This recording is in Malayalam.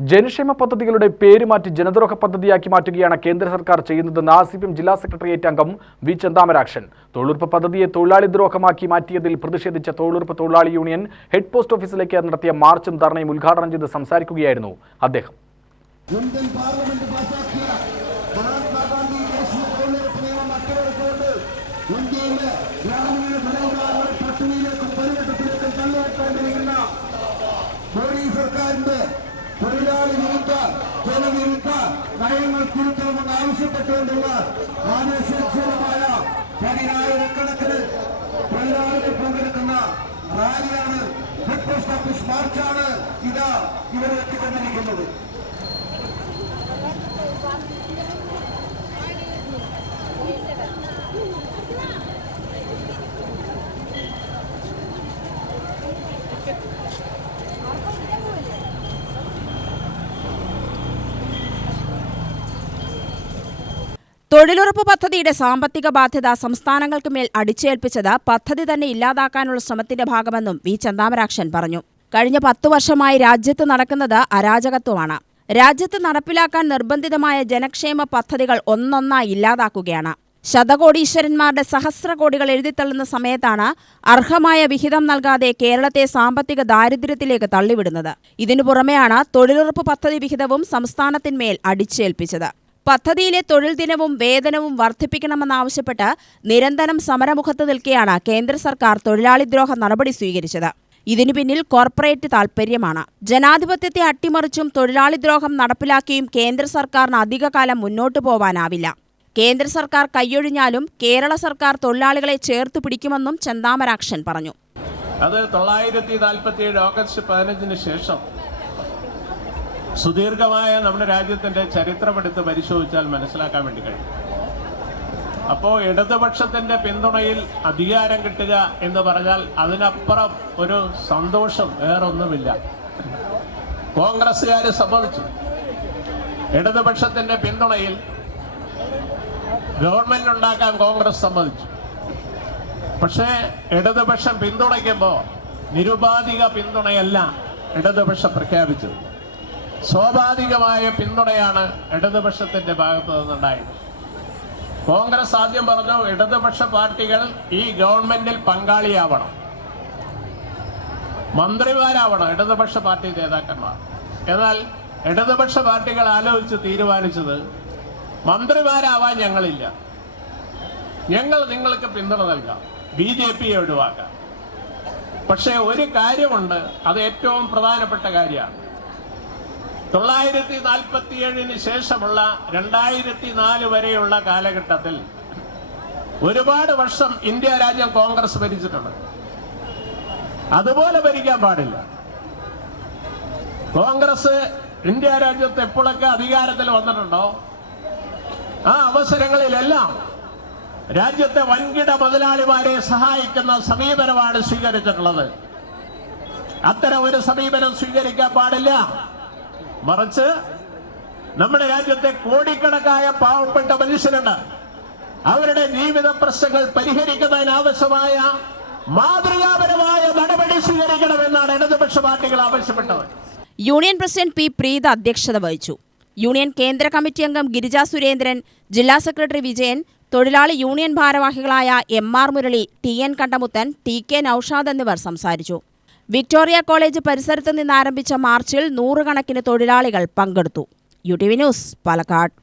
ജനക്ഷേമ പദ്ധതികളുടെ പേര് മാറ്റി ജനദ്രോഹ പദ്ധതിയാക്കി മാറ്റുകയാണ് കേന്ദ്ര സർക്കാർ ചെയ്യുന്നതെന്ന് സിപിഎം ജില്ലാ സെക്രട്ടേറിയറ്റ് അംഗം വി ചെന്താമരാക്ഷൻ. തൊഴിലുറപ്പ് പദ്ധതിയെ തൊഴിലാളി ദ്രോഹമാക്കി മാറ്റിയതിൽ പ്രതിഷേധിച്ച തൊഴിലുറപ്പ് തൊഴിലാളി യൂണിയൻ ഹെഡ് പോസ്റ്റ് ഓഫീസിലേക്ക് നടത്തിയ മാർച്ചും ധർണയും ഉദ്ഘാടനം ചെയ്ത് സംസാരിക്കുകയായിരുന്നു അദ്ദേഹം. തൊഴിലാളി വിരുദ്ധ ജനവിരുദ്ധ നയങ്ങൾ തിരുത്തണമെന്ന് ആവശ്യപ്പെട്ടുകൊണ്ടുള്ള ആവേശോജ്വലമായ പതിനായിരക്കണക്കിന് തൊഴിലാളികൾ പങ്കെടുക്കുന്ന റാലിയാണ്, ഹെഡ് പോസ്റ്റ് ഓഫീസ് മാർച്ചാണ് ഇവർ എത്തിക്കൊണ്ടിരിക്കുന്നത്. തൊഴിലുറപ്പ് പദ്ധതിയുടെ സാമ്പത്തിക ബാധ്യത സംസ്ഥാനങ്ങൾക്ക് മേൽ അടിച്ചേൽപ്പിച്ചത് പദ്ധതി തന്നെ ഇല്ലാതാക്കാനുള്ള ശ്രമത്തിന്റെ ഭാഗമെന്നും വി ചെന്താമരാക്ഷൻ പറഞ്ഞു. കഴിഞ്ഞ 10 വർഷമായി രാജ്യത്ത് നടക്കുന്നത് അരാജകത്വമാണ്. രാജ്യത്ത് നടപ്പിലാക്കാൻ നിർബന്ധിതമായ ജനക്ഷേമ പദ്ധതികൾ ഒന്നൊന്നായി ഇല്ലാതാക്കുകയാണ്. ശതകോടീശ്വരന്മാരുടെ സഹസ്രകോടികൾ എഴുതിത്തള്ളുന്ന സമയത്താണ് അർഹമായ വിഹിതം നൽകാതെ കേരളത്തെ സാമ്പത്തിക ദാരിദ്ര്യത്തിലേക്ക് തള്ളിവിടുന്നത്. ഇതിനു പുറമെയാണ് തൊഴിലുറപ്പ് പദ്ധതി വിഹിതവും സംസ്ഥാനത്തിന്മേൽ അടിച്ചേൽപ്പിച്ചത്. പദ്ധതിയിലെ തൊഴിൽ ദിനവും വേതനവും വർദ്ധിപ്പിക്കണമെന്നാവശ്യപ്പെട്ട് നിരന്തരം സമരമുഖത്ത് നിൽക്കെയാണ് കേന്ദ്ര സർക്കാർ തൊഴിലാളിദ്രോഹ നടപടി സ്വീകരിച്ചത്. ഇതിനു പിന്നിൽ കോർപ്പറേറ്റ് താൽപര്യമാണ്. ജനാധിപത്യത്തെ അട്ടിമറിച്ചും തൊഴിലാളിദ്രോഹം നടപ്പിലാക്കിയും കേന്ദ്ര സർക്കാരിന് അധികകാലം മുന്നോട്ടു പോവാനാവില്ല. കേന്ദ്ര സർക്കാർ കൈയൊഴിഞ്ഞാലും കേരള സർക്കാർ തൊഴിലാളികളെ ചേർത്ത് പിടിക്കുമെന്നും ചെന്താമരാക്ഷൻ പറഞ്ഞു. അത് 1947 ഓഗസ്റ്റ് 15 ശേഷം സുദീർഘമായ നമ്മുടെ രാജ്യത്തിന്റെ ചരിത്രമെടുത്ത് പരിശോധിച്ചാൽ മനസ്സിലാക്കാൻ വേണ്ടി കഴിയും. അപ്പോൾ ഇടതുപക്ഷത്തിന്റെ പിന്തുണയിൽ അധികാരം കിട്ടുക എന്ന് പറഞ്ഞാൽ അതിനപ്പുറം ഒരു സന്തോഷം വേറൊന്നുമില്ല. കോൺഗ്രസ്സുകാർ സമ്മതിച്ചു, ഇടതുപക്ഷത്തിന്റെ പിന്തുണയിൽ ഗവൺമെന്റ് ഉണ്ടാക്കാൻ കോൺഗ്രസ് സമ്മതിച്ചു. പക്ഷേ ഇടതുപക്ഷം പിന്തുണയ്ക്കുമ്പോൾ നിരുപാധിക പിന്തുണയല്ല ഇടതുപക്ഷം പ്രഖ്യാപിച്ചത്. സ്വാഭാവികമായ പിന്തുണയാണ് ഇടതുപക്ഷത്തിന്റെ ഭാഗത്തു നിന്നുണ്ടായത്. കോൺഗ്രസ് ആദ്യം പറഞ്ഞു, ഇടതുപക്ഷ പാർട്ടികൾ ഈ ഗവൺമെന്റിൽ പങ്കാളിയാവണം, മന്ത്രിമാരാവണം ഇടതുപക്ഷ പാർട്ടി നേതാക്കന്മാർ. എന്നാൽ ഇടതുപക്ഷ പാർട്ടികൾ ആലോചിച്ച് തീരുമാനിച്ചത്, മന്ത്രിമാരാവാൻ ഞങ്ങളില്ല, ഞങ്ങൾ നിങ്ങൾക്ക് പിന്തുണ നൽകാം, BJP ഒഴിവാക്കാം. പക്ഷേ ഒരു കാര്യമുണ്ട്, അത് ഏറ്റവും പ്രധാനപ്പെട്ട കാര്യമാണ്. 1947 ശേഷമുള്ള 2004 വരെയുള്ള കാലഘട്ടത്തിൽ ഒരുപാട് വർഷം ഇന്ത്യ രാജ്യം കോൺഗ്രസ് ഭരിച്ചിട്ടുണ്ട്. അതുപോലെ ഭരിക്കാൻ പാടില്ല. കോൺഗ്രസ് ഇന്ത്യ രാജ്യത്ത് എപ്പോഴൊക്കെ അധികാരത്തിൽ വന്നിട്ടുണ്ടോ ആ അവസരങ്ങളിലെല്ലാം രാജ്യത്തെ വൻകിട മുതലാളിമാരെ സഹായിക്കുന്ന സമീപനമാണ് സ്വീകരിച്ചിട്ടുള്ളത്. അത്തരം ഒരു സമീപനം സ്വീകരിക്കാൻ പാടില്ല. മറിച്ച് നമ്മുടെ രാജ്യത്തെ കോടിക്കണക്കായ പാവപ്പെട്ട മനുഷ്യരുണ്ട്. അവരുടെ ജീവിത പ്രശ്നങ്ങൾ പരിഹരിക്കുന്നതിനാവശ്യമായ മാതൃകാപരമായ നടപടി സ്വീകരിക്കണമെന്നാണ് ഇടതുപക്ഷ പാർട്ടികൾ ആവശ്യപ്പെട്ടത്. യൂണിയൻ പ്രസിഡന്റ് പി പ്രീത അധ്യക്ഷത വഹിച്ചു. യൂണിയൻ കേന്ദ്ര കമ്മിറ്റി അംഗം ഗിരിജ സുരേന്ദ്രൻ, ജില്ലാ സെക്രട്ടറി വിജയൻ, തൊഴിലാളി യൂണിയൻ ഭാരവാഹികളായ MR Murali, TN Kandamuthan, TK Naushad എന്നിവർ സംസാരിച്ചു. വിക്ടോറിയ കോളേജ് പരിസരത്ത് നിന്നാരംഭിച്ച മാർച്ചിൽ 100 കണക്കിന് തൊഴിലാളികൾ പങ്കെടുത്തു. UTV news, Palakkad.